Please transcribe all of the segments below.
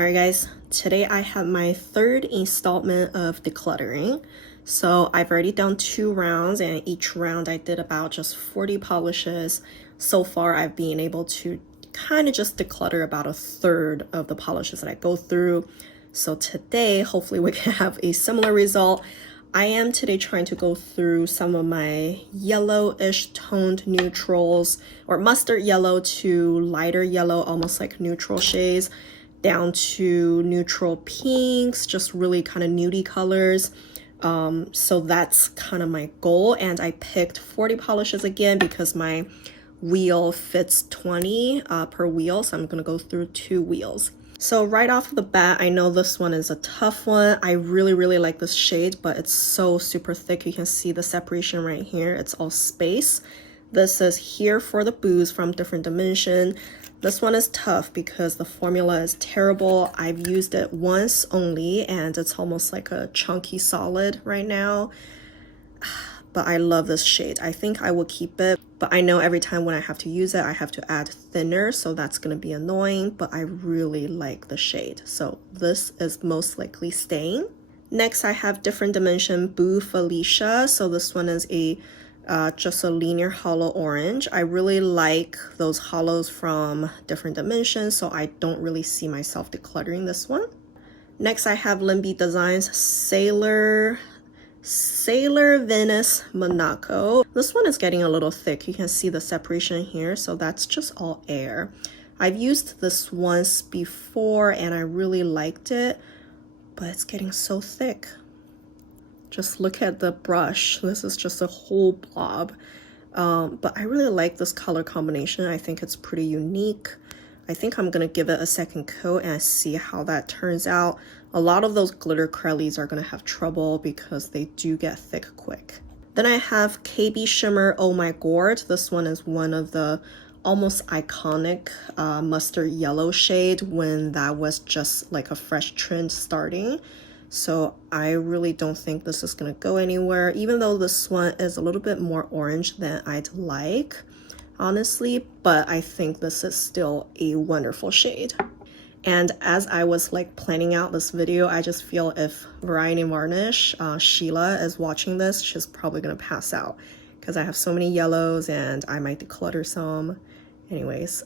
Alright guys, today I have my third installment of decluttering. So I've already done 2 rounds, and each round I did about just 40 polishes. So far I've been able to kind of just declutter about a third of the polishes that I go through. So today hopefully we can have a similar result. I am today trying to go through some of my yellowish toned neutrals, or mustard yellow to lighter yellow, almost like neutral shades, down to neutral pinks, just really kind of nudie colors. So that's kind of my goal, and I picked 40 polishes again because my wheel fits 20 per wheel, so I'm gonna go through 2 wheels. So right off the bat, I know this one is a tough one. I really like this shade, but it's so super thick. You can see the separation right here. It's all space. This is Here for the Booze from Different Dimension. This one is tough because the formula is terrible. I've used it once only, and it's almost like a chunky solid right now. But I love this shade. I think I will keep it, but I know every time when I have to use it, I have to add thinner, so that's gonna be annoying, but I really like the shade. So this is most likely staying. Next, I have Different Dimension Boo Felicia. So this one is a just a linear hollow orange. I really like those hollows from Different Dimensions, so I don't really see myself decluttering this one. Next, I have Lindby Designs Sailor Venice Monaco. This one is getting a little thick. You can see the separation here, so that's just all air. I've used this once before and I really liked it, but it's getting so thick. Just look at the brush. This is just a whole blob. But I really like this color combination. I think it's pretty unique. I think I'm gonna give it a second coat and see how that turns out. A lot of those glitter Chloresti are gonna have trouble because they do get thick quick. Then I have KB Shimmer Oh My Gourd. This one is one of the almost iconic mustard yellow shade when that was just like a fresh trend starting. So I really don't think this is gonna go anywhere, even though this one is a little bit more orange than I'd like, honestly, but I think this is still a wonderful shade. And as I was like planning out this video, I just feel if Variety Varnish, Sheila, is watching this, she's probably gonna pass out because I have so many yellows and I might declutter some. Anyways.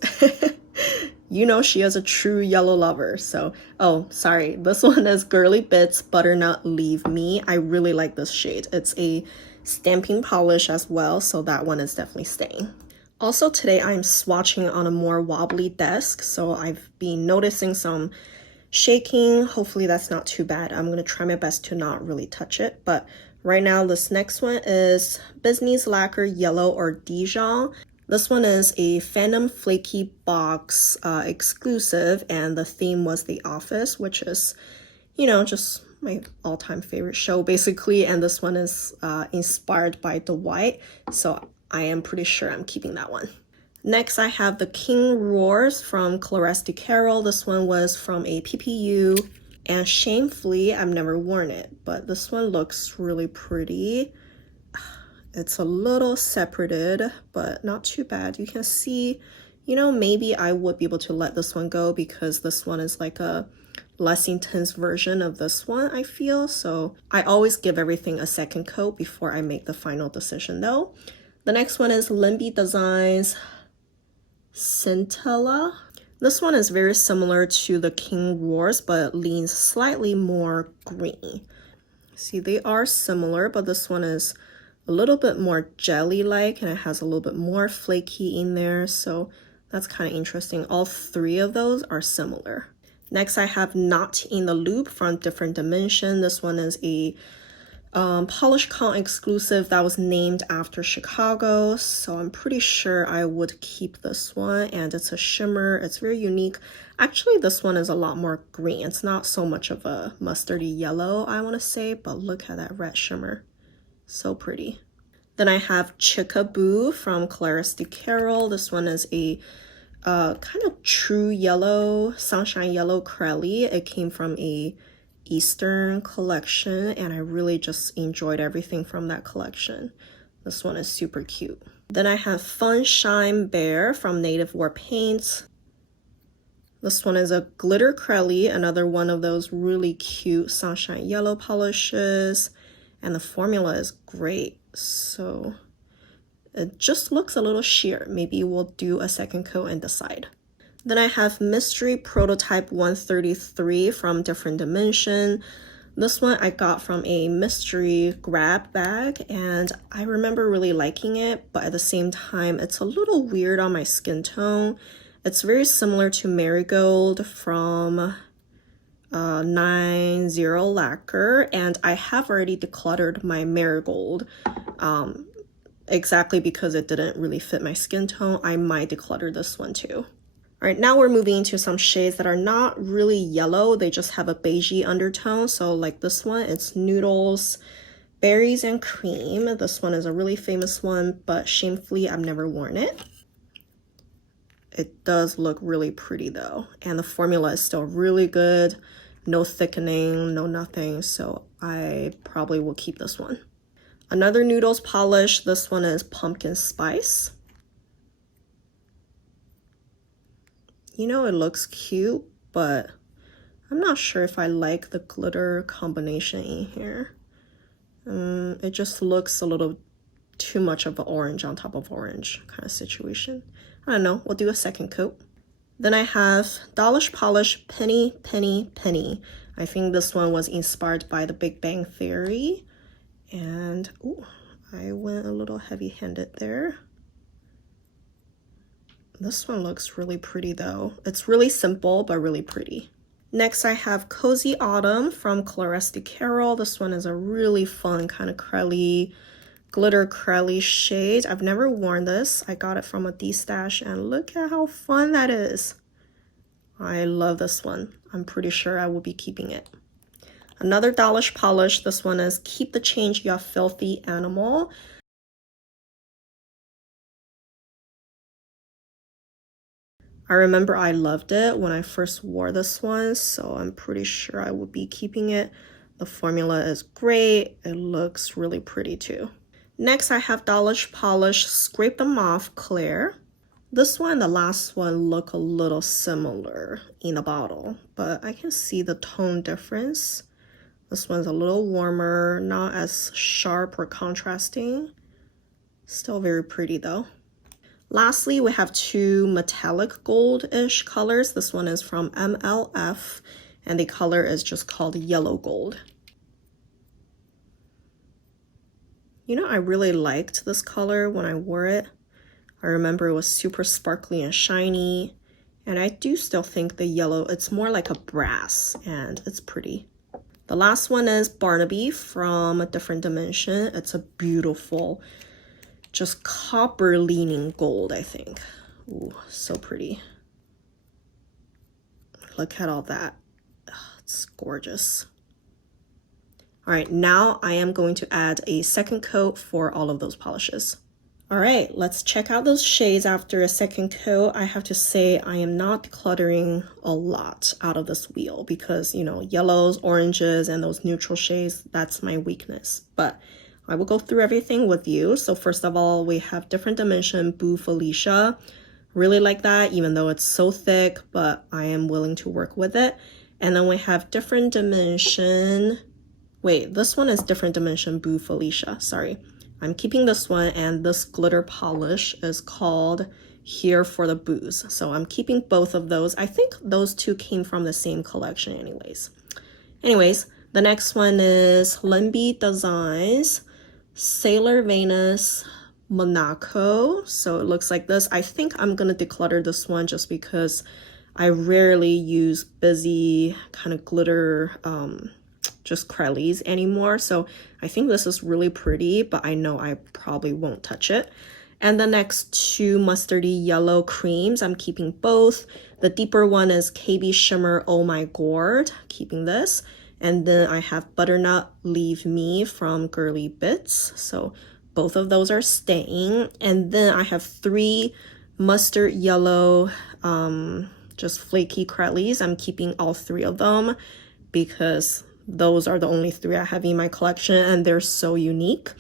You know she is a true yellow lover. So, oh, sorry. This one is Girly Bits Butternut Leave Me. I really like this shade. It's a stamping polish as well, so that one is definitely staying. Also today I'm swatching on a more wobbly desk, so I've been noticing some shaking. Hopefully that's not too bad. I'm going to try my best to not really touch it, but right now this next one is Business Lacquer Yellow or Dijon. This one is a Phantom Flaky Box exclusive, and the theme was The Office, which is, you know, just my all-time favorite show basically, and this one is inspired by Dwight, so I am pretty sure I'm keeping that one. Next, I have the King Roars from Chloresti Caro. This one was from a PPU, and shamefully, I've never worn it, but this one looks really pretty. It's a little separated, but not too bad. You can see, you know, maybe I would be able to let this one go because this one is like a less intense version of this one, I feel. So I always give everything a second coat before I make the final decision though. The next one is Lindby Designs Scintilla. This one is very similar to the King Wars, but leans slightly more green. See, they are similar, but this one is a little bit more jelly-like, and it has a little bit more flaky in there, so that's kind of interesting. All 3 of those are similar. Next, I have Not in the Loop from Different Dimension. This one is a Polish Con exclusive that was named after Chicago, so I'm pretty sure I would keep this one, and it's a shimmer. It's very unique. Actually, this one is a lot more green. It's not so much of a mustardy yellow, I want to say, but look at that red shimmer. So pretty. Then I have Chickaboo from Chloresti Caro. This one is a kind of true yellow, sunshine yellow Chrelly. It came from a Eastern collection, and I really just enjoyed everything from that collection. This one is super cute. Then I have Fun Shine Bear from Native War Paints. This one is a Glitter Crelly, another one of those really cute sunshine yellow polishes. And the formula is great. So it just looks a little sheer. Maybe we'll do a second coat and decide. Then I have Mystery Prototype 133 from Different Dimension. This one I got from a mystery grab bag, and I remember really liking it, but at the same time, it's a little weird on my skin tone. It's very similar to Marigold from 90 Lacquer, and I have already decluttered my Marigold exactly because it didn't really fit my skin tone. I might declutter this one too. All right, now we're moving into some shades that are not really yellow. They just have a beigey undertone. So like this one, it's Noodles, Berries, and Cream. This one is a really famous one, but shamefully, I've never worn it. It does look really pretty though. And the formula is still really good. No thickening, no nothing. So I probably will keep this one. Another Noodles polish. This one is Pumpkin Spice. You know, it looks cute, but I'm not sure if I like the glitter combination in here. It just looks a little too much of an orange on top of orange kind of situation. I don't know, we'll do a second coat. Then I have Dolish Polish Penny, Penny, Penny. I think this one was inspired by the Big Bang Theory. And, ooh, I went a little heavy-handed there. This one looks really pretty though. It's really simple, but really pretty. Next, I have Cozy Autumn from Chloresti Caro. This one is a really fun kind of crelly, glitter crelly shade. I've never worn this. I got it from a Destash, and look at how fun that is. I love this one. I'm pretty sure I will be keeping it. Another Dolish polish. This one is Keep the Change, Ya Filthy Animal. I remember I loved it when I first wore this one, so I'm pretty sure I will be keeping it. The formula is great. It looks really pretty too. Next, I have Dolish Polish Scrape Them Off Clear. This one and the last one look a little similar in the bottle, but I can see the tone difference. This one's a little warmer, not as sharp or contrasting. Still very pretty though. Lastly, we have two metallic gold-ish colors. This one is from MLF, and the color is just called Yellow Gold. You know, I really liked this color when I wore it. I remember it was super sparkly and shiny, and I do still think the yellow, it's more like a brass, and it's pretty. The last one is Barnaby from a Different Dimension. It's a beautiful, just copper leaning gold, I think. Ooh, so pretty. Look at all that. Oh, it's gorgeous. All right, now I am going to add a second coat for all of those polishes. All right, let's check out those shades after a second coat. I have to say I am not decluttering a lot out of this wheel because, you know, yellows, oranges, and those neutral shades, that's my weakness. But I will go through everything with you. So first of all, we have Different Dimension Boo Felicia. Really like that, even though it's so thick, but I am willing to work with it. And then we have Different Dimension. Wait, this one is Different Dimension Boo Felicia. Sorry. I'm keeping this one, and this glitter polish is called Here for the Boos. So I'm keeping both of those. I think those two came from the same collection anyways. The next one is Lindby Designs Sailor Venus Monaco. So it looks like this. I think I'm gonna declutter this one just because I rarely use busy kind of glitter just crellies anymore. So I think this is really pretty, but I know I probably won't touch it. And the next two mustardy yellow creams, I'm keeping both. The deeper one is KB Shimmer Oh My Gourd, keeping this. And then I have Butternut Leave Me from Girly Bits. So both of those are staying. And then I have three mustard yellow, just flaky crellies. I'm keeping all three of them because those are the only three I have in my collection, and they're so unique.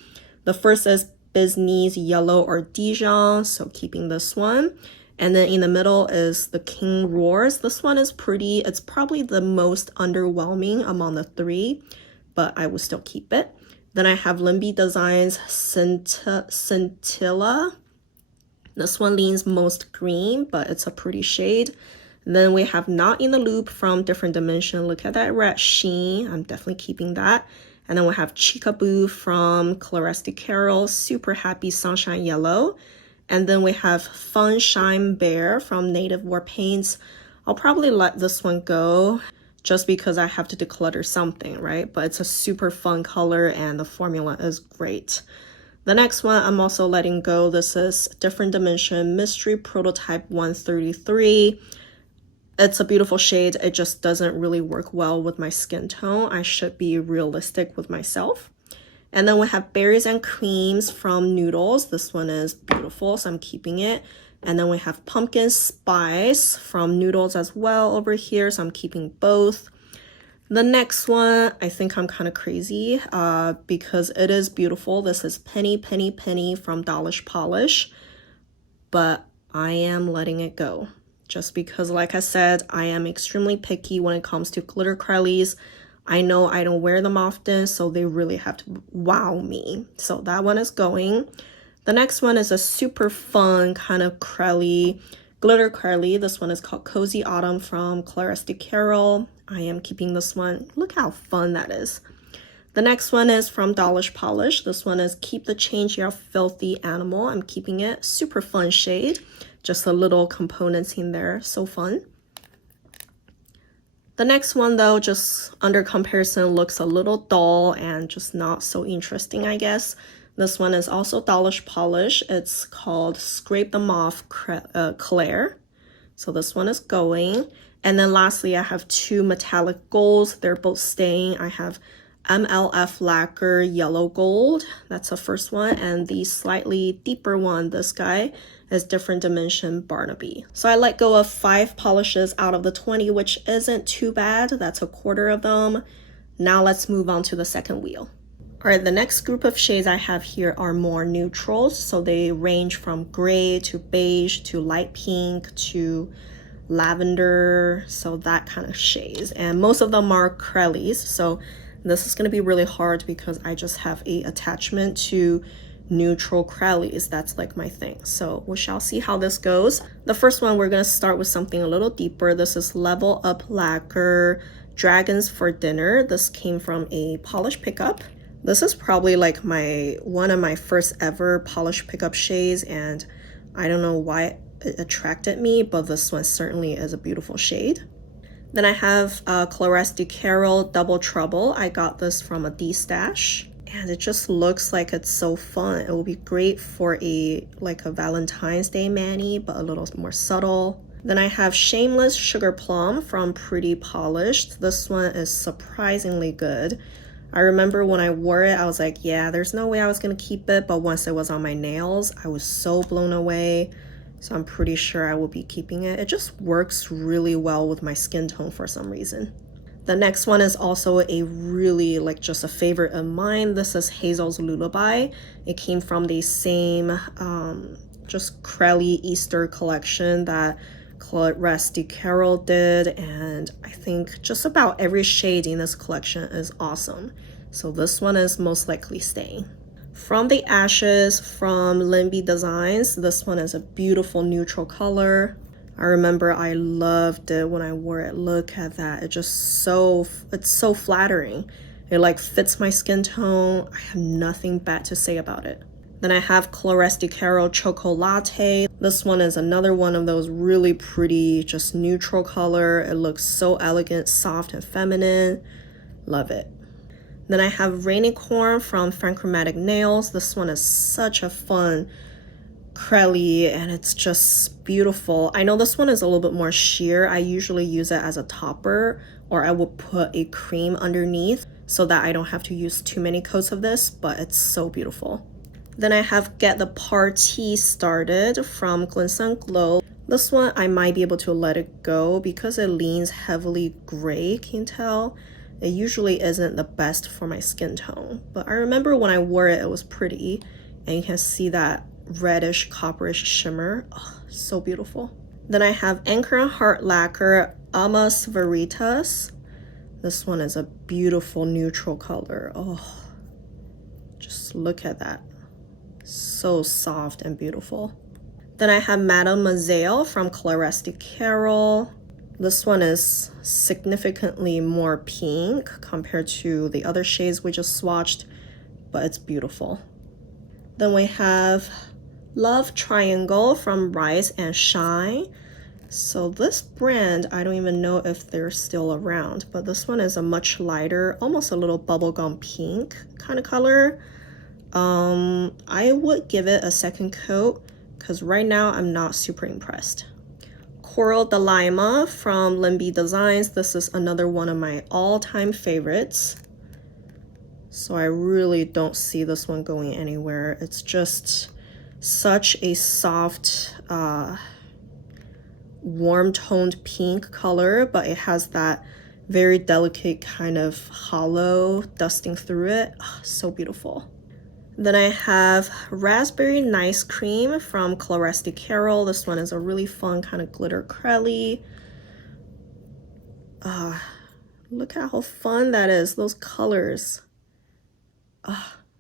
The first is Business Yellow or Dijon, so keeping this one. And then in the middle is the King Roars. This one is pretty. It's probably the most underwhelming among the three, but I will still keep it. Then I have Lindby Designs Scintilla. This one leans most green, but it's a pretty shade. Then we have Not in the Loop from Different Dimension. Look at that red sheen. I'm definitely keeping that. And then we have Chickaboo from Chloresti Caro. Super Happy Sunshine Yellow. And then we have Fun Shine Bear from Native War Paints. I'll probably let this one go just because I have to declutter something, right? But it's a super fun color and the formula is great. The next one I'm also letting go. This is Different Dimension Mystery Prototype 133. It's a beautiful shade. It just doesn't really work well with my skin tone. I should be realistic with myself. And then we have Berries and Creams from Noodles. This one is beautiful, so I'm keeping it. And then we have Pumpkin Spice from Noodles as well over here, so I'm keeping both. The next one, I think I'm kind of crazy because it is beautiful. This is Penny Penny Penny from Destash Polish, but I am letting it go. Just because, like I said, I am extremely picky when it comes to glitter Chrysleys. I know I don't wear them often, so they really have to wow me. So that one is going. The next one is a super fun kind of Chrysly, glitter Chrysly. This one is called Cozy Autumn from Chloresti Caro. I am keeping this one. Look how fun that is. The next one is from Destash Polish. This one is Keep the Change, You're a Filthy Animal. I'm keeping it. Super fun shade. Just a little components in there. So fun. The next one though, just under comparison, looks a little dull and just not so interesting, I guess. This one is also Destash Polish. It's called Scrape Them Off Claire. So this one is going. And then lastly, I have two metallic golds. They're both staying. I have MLF Lacquer Yellow Gold. That's the first one. And the slightly deeper one, this guy, is Different Dimension Barnaby. So I let go of 5 polishes out of the 20, which isn't too bad. That's a quarter of them. Now let's move on to the second wheel. All right, the next group of shades I have here are more neutrals. So they range from gray to beige to light pink to lavender. So that kind of shades. And most of them are Chrysleys. So this is going to be really hard because I just have a attachment to neutral Chrysleys. That's like my thing. So we shall see how this goes. The first one, we're going to start with something a little deeper. This is Level Up Lacquer Dragons for Dinner. This came from a polish pickup. This is probably like one of my first ever polish pickup shades, and I don't know why it attracted me, but this one certainly is a beautiful shade. Then I have Chloresti Caro Double Trouble. I got this from a Destash. And it just looks like it's so fun. It will be great for a Valentine's Day mani, but a little more subtle. Then I have Shameless Sugar Plum from Pretty Polished. This one is surprisingly good. I remember when I wore it, I was like, yeah, there's no way I was gonna keep it. But once it was on my nails, I was so blown away. So I'm pretty sure I will be keeping it. It just works really well with my skin tone for some reason. The next one is also a really just a favorite of mine. This is Hazel's Lullaby. It came from the same just Chrysly Easter collection that Chloresti Caro did, and I think just about every shade in this collection is awesome. So this one is most likely staying. From the Ashes from Lindby Designs, this one is a beautiful neutral color. I remember I loved it when I wore it. Look at that. It's so flattering. It fits my skin tone. I have nothing bad to say about it. Then I have Chloresti Caro Choco Latte. This one is another one of those really pretty, just neutral color. It looks so elegant, soft, and feminine. Love it. Then I have Rainicorn from Fanchromatic Nails. This one is such a fun Chrysly, and it's just beautiful. I know this one is a little bit more sheer. I usually use it as a topper, or I will put a cream underneath so that I don't have to use too many coats of this, but it's so beautiful. Then I have Get the Party Started from Glisten Glow. This one I might be able to let it go because it leans heavily gray, can you tell? It usually isn't the best for my skin tone, but I remember when I wore it, it was pretty, and you can see that reddish copperish shimmer. Oh, so beautiful. Then I have Anchor and Heart Lacquer Amas Veritas. This one is a beautiful neutral color. Oh, just look at that. So soft and beautiful. Then I have Madame Mozelle from Chloresti Caro. This one is significantly more pink compared to the other shades we just swatched, but it's beautiful. Then we have Love Triangle from Rise and Shine. So this brand, I don't even know if they're still around, but this one is a much lighter, almost a little bubblegum pink kind of color. I would give it a second coat because right now I'm not super impressed. Coral de Lima from Lindby Designs. This is another one of my all-time favorites. So I really don't see this one going anywhere. It's just such a soft, warm-toned pink color, but it has that very delicate kind of hollow dusting through it. Oh, so beautiful. Then I have Raspberry Nice Cream from Chloresti Caro. This one is a really fun kind of glitter crelly. Look at how fun that is, those colors.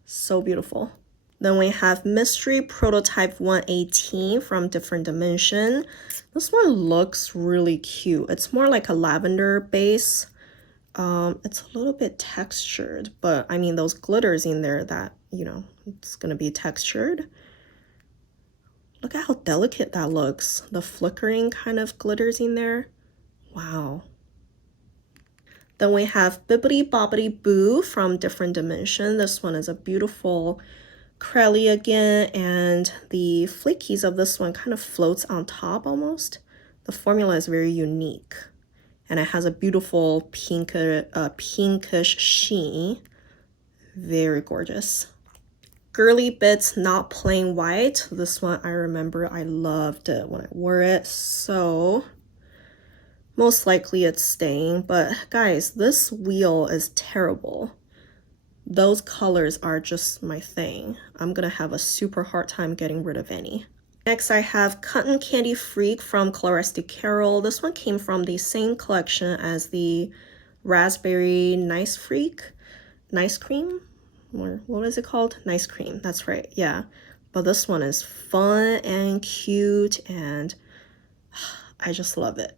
So beautiful. Then we have Mystery Prototype 118 from Different Dimension. This one looks really cute. It's more like a lavender base. It's a little bit textured, but I mean, those glitters in there that, you know, it's gonna be textured. Look at how delicate that looks. The flickering kind of glitters in there. Wow. Then we have Bibbidi Bobbidi Boo from Different Dimension. This one is a beautiful crelly again, and the flakies of this one kind of floats on top almost. The formula is very unique, and it has a beautiful pinkish sheen. Very gorgeous. Girly Bits Not Plain White. This one I remember I loved it when I wore it, so most likely it's staying. But guys, this wheel is terrible. Those colors are just my thing. I'm gonna have a super hard time getting rid of any. Next, I have Cotton Candy Freak from Chloresti Caro. This one came from the same collection as the Raspberry Nice Cream, or what is it called? Nice Cream, that's right, yeah. But this one is fun and cute, and I just love it.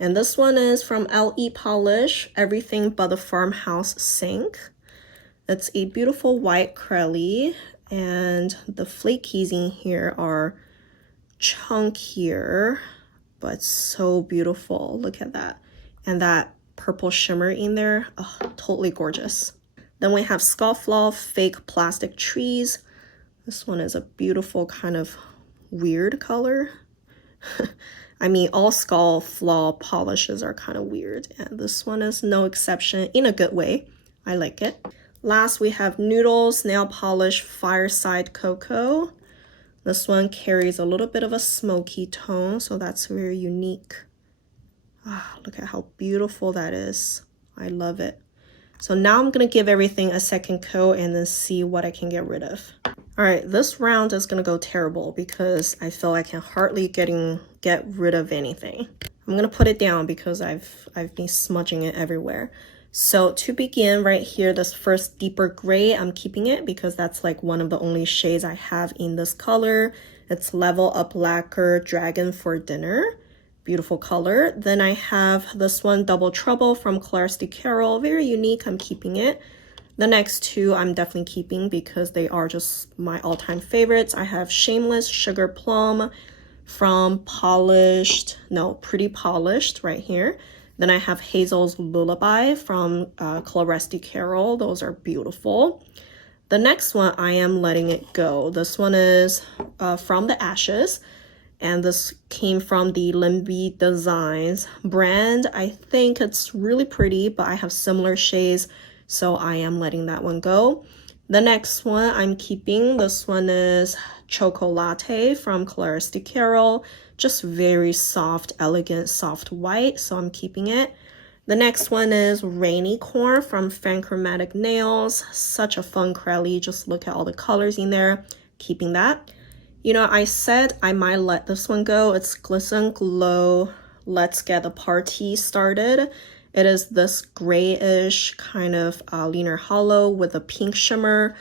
And this one is from LE Polish, Everything But the Farmhouse Sink. It's a beautiful white crelly, and the flakies in here are chunkier, but so beautiful. Look at that. And that purple shimmer in there, oh, totally gorgeous. Then we have Scofflaw Fake Plastic Trees. This one is a beautiful kind of weird color. I mean, all Scofflaw polishes are kind of weird, and this one is no exception in a good way. I like it. Last, we have Noodles Nail Polish Fireside Cocoa. This one carries a little bit of a smoky tone, so that's very unique. Look at how beautiful that is. I love it. So now I'm gonna give everything a second coat and then see what I can get rid of. All right, this round is gonna go terrible because I feel I can hardly get rid of anything. I'm gonna put it down because I've been smudging it everywhere. So to begin, right here, this first deeper gray, I'm keeping it because that's like one of the only shades I have in this color. It's Level Up Lacquer Dragon for Dinner. Beautiful color. Then I have this one, Double Trouble from Chloresti Caro. Very unique, I'm keeping it. The next two I'm definitely keeping because they are just my all-time favorites. I have Shameless Sugar Plum from Pretty Polished right here. Then I have Hazel's Lullaby from Chloresti Caro. Those are beautiful. The next one, I am letting it go. This one is from the Ashes, and this came from the Lindby Designs brand. I think it's really pretty, but I have similar shades, so I am letting that one go. The next one I'm keeping. This one is Choco Latte from Chloresti Caro. Just very soft, elegant, soft white, so I'm keeping it. The next one is Rainy Corn from Fanchromatic Nails. Such a fun crelly. Just look at all the colors in there. keeping that. You know, I said I might let this one go. It's Glisten Glow, Let's Get the Party Started. It is this grayish kind of leaner hollow with a pink shimmer.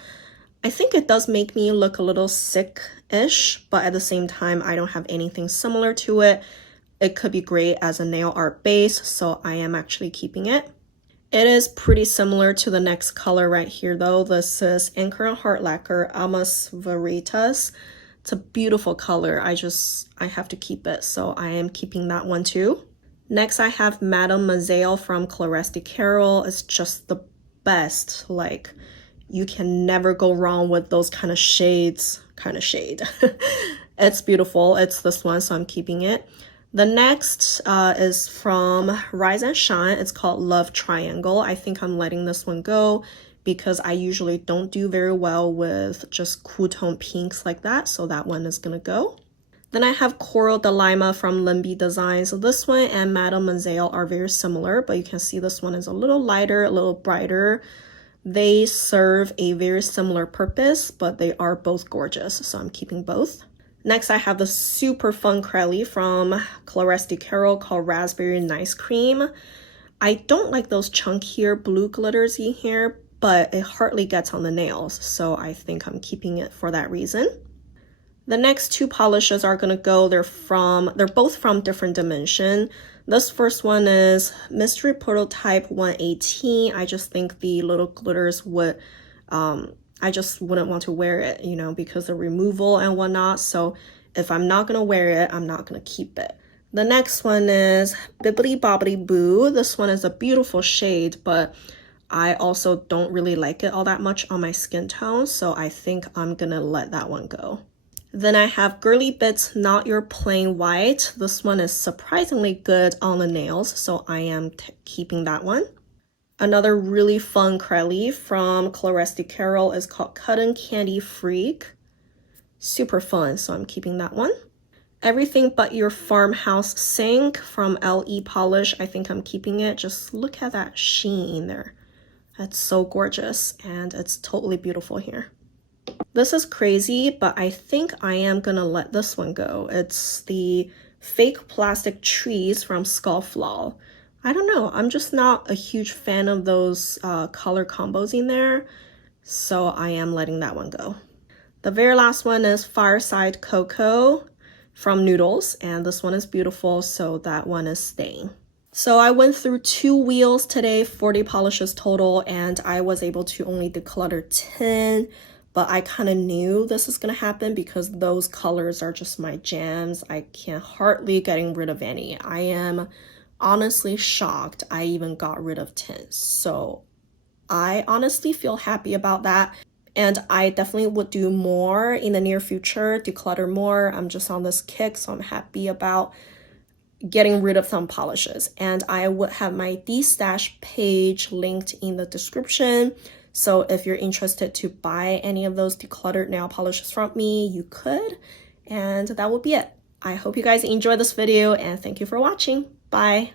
I think it does make me look a little sick-ish, but at the same time, I don't have anything similar to it. It could be great as a nail art base, so I am actually keeping it. It is pretty similar to the next color right here though. This is Anchor and Heart Lacquer Amas Veritas. It's a beautiful color. I have to keep it, so I am keeping that one too. Next, I have Madame Mozelle from Chloresti Caro. It's just the best. Like, you can never go wrong with those kind of shades. It's beautiful. It's this one, so I'm keeping it. The next is from Rise and Shine. It's called Love Triangle. I think I'm letting this one go because I usually don't do very well with just cool tone pinks like that, so that one is gonna go. Then I have Coral de Lima from Lindby Designs. So this one and Madame Mozelle are very similar, but you can see this one is a little lighter, a little brighter. They serve a very similar purpose, but they are both gorgeous, so I'm keeping both. Next, I have the super fun Crelly from Chloresti Caro called Raspberry Nice Cream. I don't like those chunkier blue glitters in here, but it hardly gets on the nails, so I think I'm keeping it for that reason. The next two polishes are gonna go, they're both from different dimension. This first one is Mystery Prototype 118. I just think the little glitters would, I just wouldn't want to wear it, you know, because of removal and whatnot. So if I'm not gonna wear it, I'm not gonna keep it. The next one is Bibbidi Bobbidi Boo. This one is a beautiful shade, but I also don't really like it all that much on my skin tone, so I think I'm gonna let that one go. Then I have Girly Bits Not Your Plain White. This one is surprisingly good on the nails, so I am keeping that one. Another really fun Crelly from Chloresti Caro is called Cotton Candy Freak. Super fun, so I'm keeping that one. Everything But Your Farmhouse Sink from LE Polish. I think I'm keeping it. Just look at that sheen there. That's so gorgeous, and it's totally beautiful here. This is crazy, but I think I am gonna let this one go. It's the Fake Plastic Trees from Scofflaw. I don't know, I'm just not a huge fan of those color combos in there, so I am letting that one go. The very last one is Fireside Cocoa from Noodles, and this one is beautiful, so that one is staying. So I went through 2 wheels today, 40 polishes total, and I was able to only declutter 10, but I kind of knew this is going to happen because those colors are just my jams. I can't hardly getting rid of any. I am honestly shocked I even got rid of 10. So I honestly feel happy about that. And I definitely would do more in the near future, declutter more. I'm just on this kick, so I'm happy about getting rid of some polishes. And I would have my Destash page linked in the description. So if you're interested to buy any of those decluttered nail polishes from me, you could. And that would be it. I hope you guys enjoyed this video and thank you for watching. Bye.